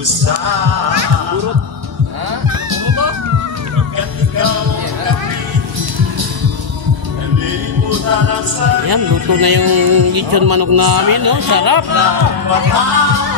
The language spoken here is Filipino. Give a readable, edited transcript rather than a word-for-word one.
dusa. Burot. Ha? Burot to? Pagkat ikaw kami, nalimutan ang sarili. Yan, luto na yung lechon manok namin, no? Sarap! Ang